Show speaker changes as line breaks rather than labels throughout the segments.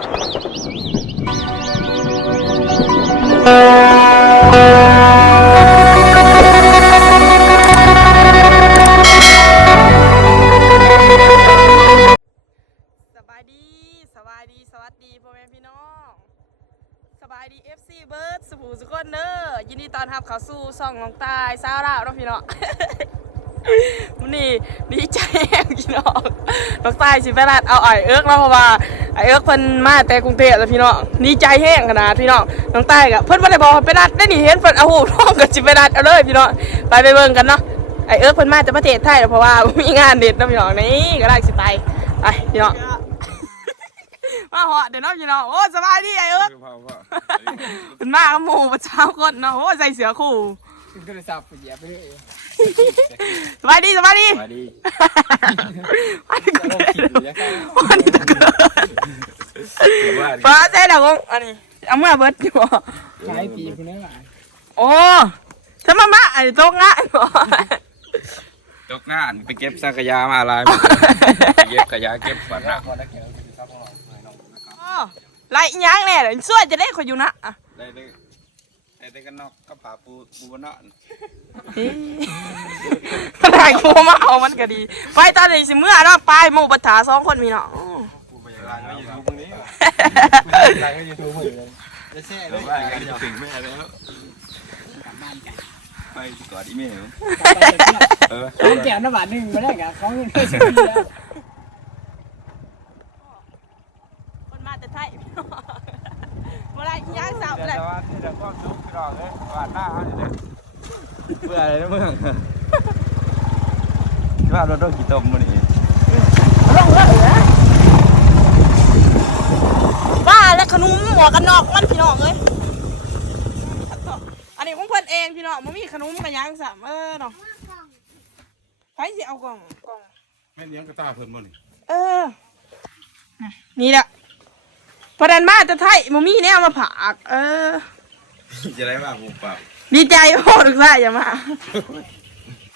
สบายดีสบายดีสวัสดีพ่อแม่พี่น้องสบายดี FC เบิร์ดสบู่สุกคนเด้อยินดีต้อนรับเข้าสู่ช่องน้องตายสาวราวเน้องพี่น้องวันนี้ดีใจแห้งพี่น้องน้องตายสิไปรัดเอาไอ้เอิร์กเนาะเพราะว่า ไอ้เอิร์กเพิ่นมาแต่กรุงเทพแล้วพี่น้องดีใจแห้งขนาดพี่น้องน้องตายกับเพิ่นบ่ได้บอกให้ไปรัดได้นี่เห็นเพิ่นเอาหูท้องก็สิไปรัดเอาเลยพี่น้องไปไปเบิ่งกันเนาะไอ้เอิร์กเพิ่นมาจากประเทศไทยแล้วเพราะว่ามีงานเด็ดเนาะพี่น้องนี่ก็ได้สิไปไปพี่น้องมาเหาะเดี๋ยวเน้องพี่น้องโอ้สบายดีไอ้เอิ๊ก
พ่อพ่อ
เป็นมากับหมู่ประชาคนเนาะโอ้ใส่เสือคู่
โทรศัพท์เหยียบไปเลย
สบายดีสบายดี
มาดี
อันนี้กู
เรา
ได้
คิดอยู่แล้วกัน
อันนี้ตะเกิด
เดี๋ยวว่า
ฟ้าใช่หรอกงอันนี้เอาเมื่อเบิดอยู่บ่
ขายปีคนนี้หลาย
โอ้ถ้ามามาไอ้โต๊ะง่ายบ่
ตกงานไปเก็บสังขยามาอะไรมาไปเก็บขยะเก็บฝันหนัก
ก่อนแล้วแกเราจะไปซับของเราหน่อยน้องนะครับ
โอ้ไรอีหยังแน่เลยช่วยจะได้คนอยู่นะอะ
ได้ได้ ได้ได้กันนอกก็ผาปูปูนอน
เฮ้ยมันได้กูมาเอามันก็ดี ไปตอนนี้สิเมื่อเนาะไปหมู่ประถาสองคนมีเนาะ
ปูไปยังไงก็อยู่ตรงนี้
ใครก็ยูทูบเหมือนกันจะแช่เล
แล้ว
ย
ว่ากันจะถึงแม่แล้ว
กลับบ้านกัน
ไปกอดอีเมลเออ
เขาแก้วน้ำหวานหนึ่งมาได้กับเขาเงินได้สิบปีแล้ว
คนมาแต่ไทยพี่น้องบ่ได้อีหยัง สาวบ่ได้
แต่ว่าที่เดี๋ยวก็ซุกพี่น้องเลยหวานหน้าเขาเนี่ยเพื่ออะไรนะเมืองที่ว่าเราต้องกี่ต้มมันนี่
ลงเลยเหรอบ้าแล้วขนมหมวกกันนอกมันพี่น้องเอ้ยอันนี้ของเพื่อนเองพี่น้องมันมีขนมกันยังสามเออเนาะใครสิเอากล่องกล่อง
แม่นยังกระตาเพิ่นบ่นี่
เออนี่แหละ ประเด็นมาแต่ไทยมันมีแนวมาผากเออ
จะได้ว่าปูเปล่า
ดีใจโอ้ทุกท่ายอย่ามา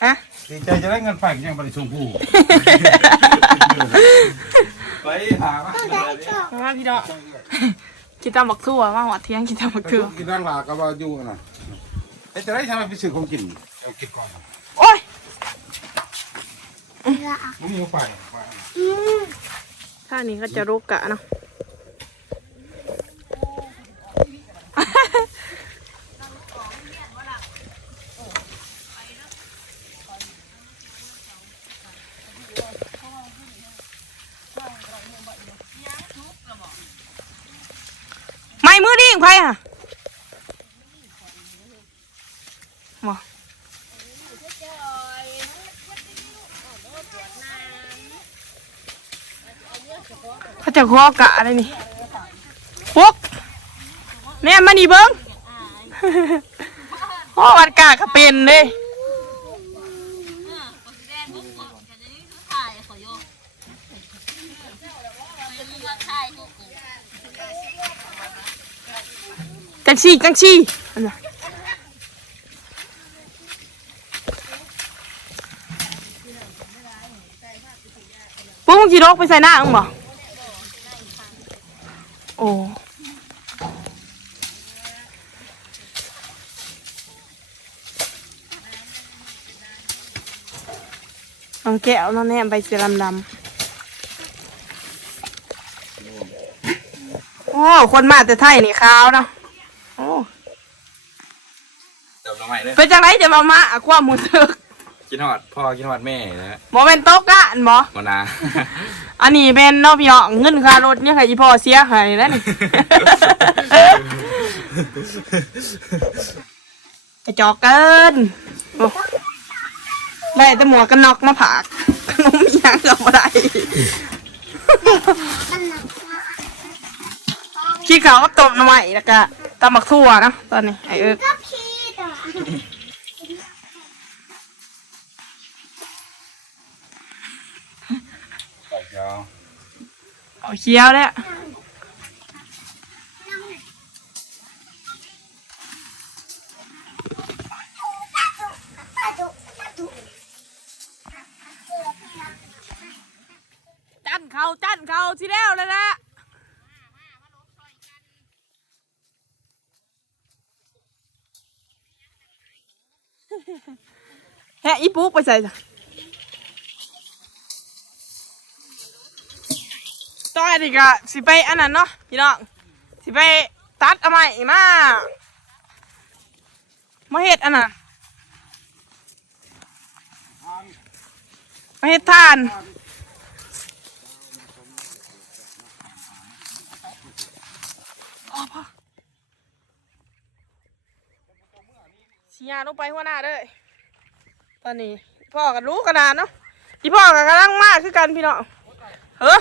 ฮะ
ดีใจจะได้เงินฝากยังบ่ได้ชมผู้
ไปหามาเลยดิ
มาพี่น้องกินตำบักทั่วมาหัวเที่ยงกินตำบักทั่ว
กินนั่งลาก็ว่าอยู่น่ะเอ๊ะจะได้ทำไมไปซื้อของกินเอากินก่อน
โอ้ย
บ่มีไฟไฟ
ท่านี้ก็จะรุกกะเนาะ ไม่มือดิ่งไพ่อะมา เขาจะคอกะอะไรนี่ปุ๊กแม่มานี่เบิ้งโอ้วันกะก็เป็นเลยจังซี่จังซี่อันน่ะพวกมึงขี่รถไปใส่หน้ามึงบ่โอ้ ลองแก้วเนาะแน่ใบเสียดำๆโอ้ คนมาแต่ไทยนี่ขาวเนาะโอ้
เติมน้ำใหม่เลย
เป็นจังไรจะมามาอะความหมูสึก
กินหอดพ่อกินหอดแม่นะ
หมอเป็นโต๊ะกะอันหมอ
มานา
อันนี้เป็นเนอกพี่น้องเงินค่ารถเนี่ยค่ะอีพ่อเสียให้แล้วนี่ กระจอกเกินโอ้ ได้แต่หมวกกันน็อกมาผากขนมอีหยังก็บ่ได้ขี้ขาวกับต้มน้ำไหมแล้วก็ตำหมักทั่วนะตอนนี้ไอเอิก
ใส่ยาว
เอาเคี้ยวแล้ว ทีแล้วเลยนะแฮะอีปุ๊กไปใส่จ้ะต่ออีกอะสิไปอันนั้นเนาะพี่น้องสิไปตัดเอาใหม่มามาเห็ดอันน่ะมาเห็ดทาน อ๋อพ่อสิยาลงไปหัวหน้าเด้อตอนนี้พ่อกับรู้กระดานเนาะอีพ่อกับกำลังมากคือกันพี่น้องเฮ้อ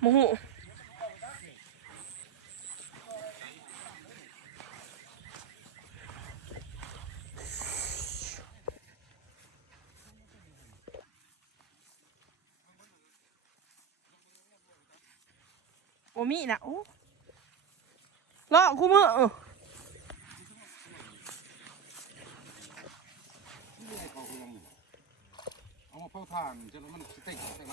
หมูหู โอมีนะโอ้เลาะคู่มือเออ
เอามาเผาถ่านจนมันเต็งเต็ง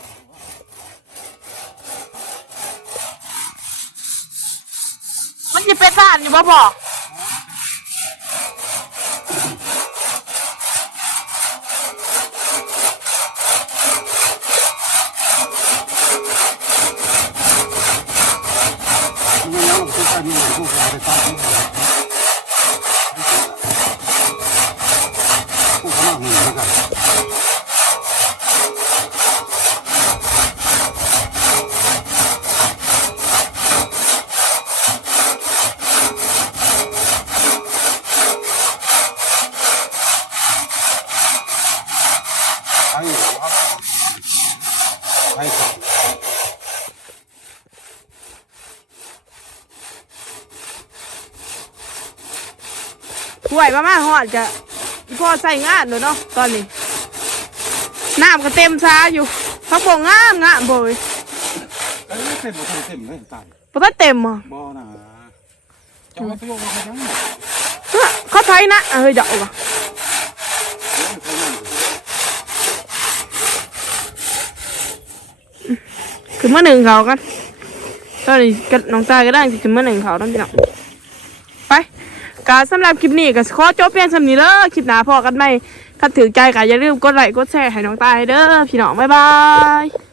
มันจะเป็นถ่านอยู่บ่บอ
กม่ เอาผู้ชายมีผู้ชายไปตามผู้ชายผู้ชายมีเหมือนกัน ใช่ครับใช่ครับ
ห่วยมามากหอดจะอีพ่อใส่งานเลยเนาะตอนนี้น้ำก็เต็มช้าอยู่พักบงงามงามบ่อย
เอ้ยเต็มหมดเต็มเลยตาย
บ่ทันเต็มอะ
บ่นะจะเอาไปโยกมาจัง
เฮ้ยเขาใช้นะเฮ้ยเดอกว่ะคือเมื่อหนึ่งเขากันตอนนี้ก็น้องตายก็ได้คือเมื่อหนึ่งเขาต้องพี่น้องไป ก็สำหรับคลิปนี้ก็ขอจบเพียงสำนี้เด้อคลิปหน้าพอกันไหมถ้าถือใจก็อย่าลืมกดไลค์กดแชร์ให้น้องตายเด้อพี่น้องบ๊ายบาย